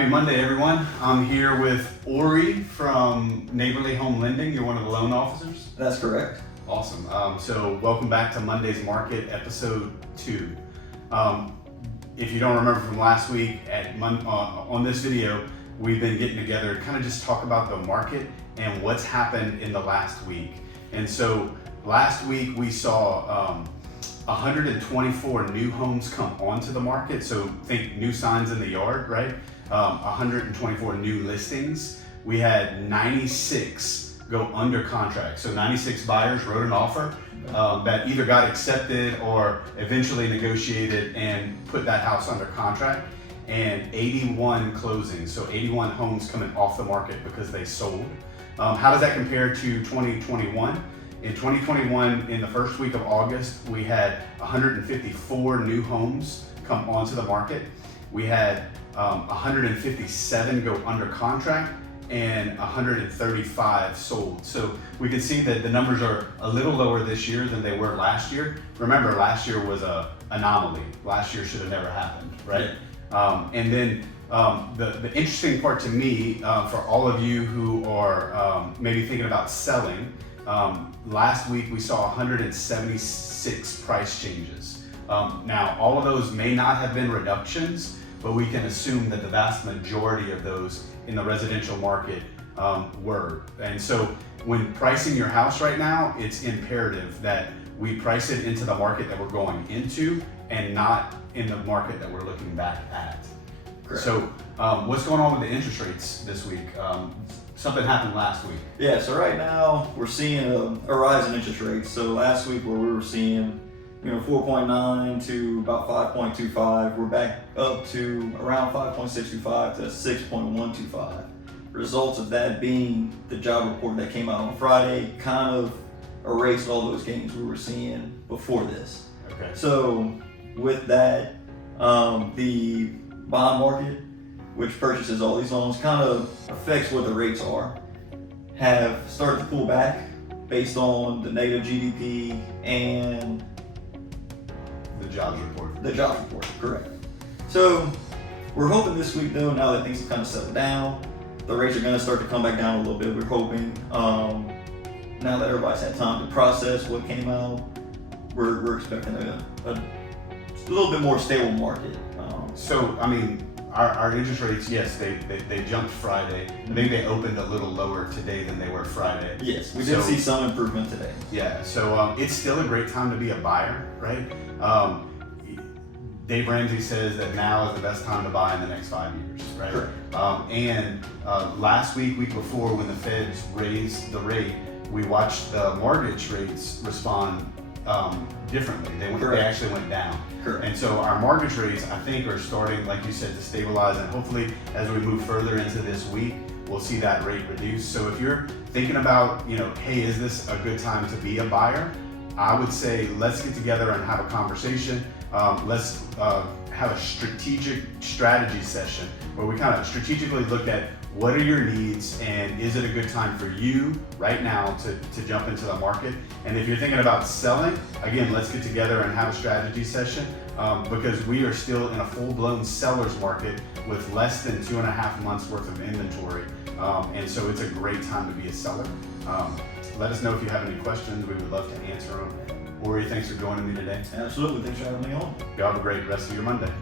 Happy Monday, everyone. I'm here with Ory from Neighborly Home Lending. You're one of the loan officers? That's correct. Awesome. So welcome back to Monday's Market, episode 2. If you don't remember from last week, on this video, we've been getting together to kind of just talk about the market and what's happened in the last week. And so last week we saw 124 new homes come onto the market. So think new signs in the yard, right? 124 new listings. We had 96 go under contract. So 96 buyers wrote an offer that either got accepted or eventually negotiated and put that house under contract, and 81 closings. So 81 homes coming off the market because they sold. How does that compare to 2021? In 2021, in the first week of August, we had 154 new homes come onto the market. We had 157 go under contract and 135 sold. So we can see that the numbers are a little lower this year than they were last year. Remember, last year was an anomaly. Last year should have never happened, right? And then the interesting part to me, for all of you who are maybe thinking about selling, last week we saw 176 price changes. Now, all of those may not have been reductions, but we can assume that the vast majority of those in the residential market were. And so when pricing your house right now, it's imperative that we price it into the market that we're going into and not in the market that we're looking back at. Correct. So what's going on with the interest rates this week? Something happened last week. Yeah, so right now we're seeing a rise in interest rates. So last week where we were seeing 4.9 to about 5.25, we're back up to around 5.625 to 6.125. Results of that being the job report that came out on Friday kind of erased all those gains we were seeing before this. Okay. So with that, the bond market, which purchases all these loans, kind of affects what the rates are, have started to pull back based on the negative GDP and The jobs report. the jobs report, correct. So we're hoping this week though, now that things have kind of settled down, the rates are going to start to come back down a little bit. We're hoping, now that everybody's had time to process what came out, we're expecting a little bit more stable market. So, I mean, our interest rates, yes, they jumped Friday. I think they opened a little lower today than they were Friday. Yes, we did see some improvement today. Yeah, so it's still a great time to be a buyer, right? Dave Ramsey says that now is the best time to buy in the next 5 years, right? Correct. And last week before, when the Feds raised the rate, we watched the mortgage rates respond differently. They actually went down. Correct. And so our mortgage rates, I think, are starting, like you said, to stabilize, and hopefully as we move further into this week, we'll see that rate reduce. So if you're thinking about, hey, is this a good time to be a buyer? I would say let's get together and have a conversation. Let's have a strategy session where we kind of strategically look at what are your needs and is it a good time for you right now to jump into the market. And if you're thinking about selling, again, let's get together and have a strategy session because we are still in a full-blown seller's market with less than 2.5 months worth of inventory. And so it's a great time to be a seller. Let us know if you have any questions. We would love to answer them. Ory, thanks for joining me today. Absolutely. Thanks for having me on. You have a great rest of your Monday.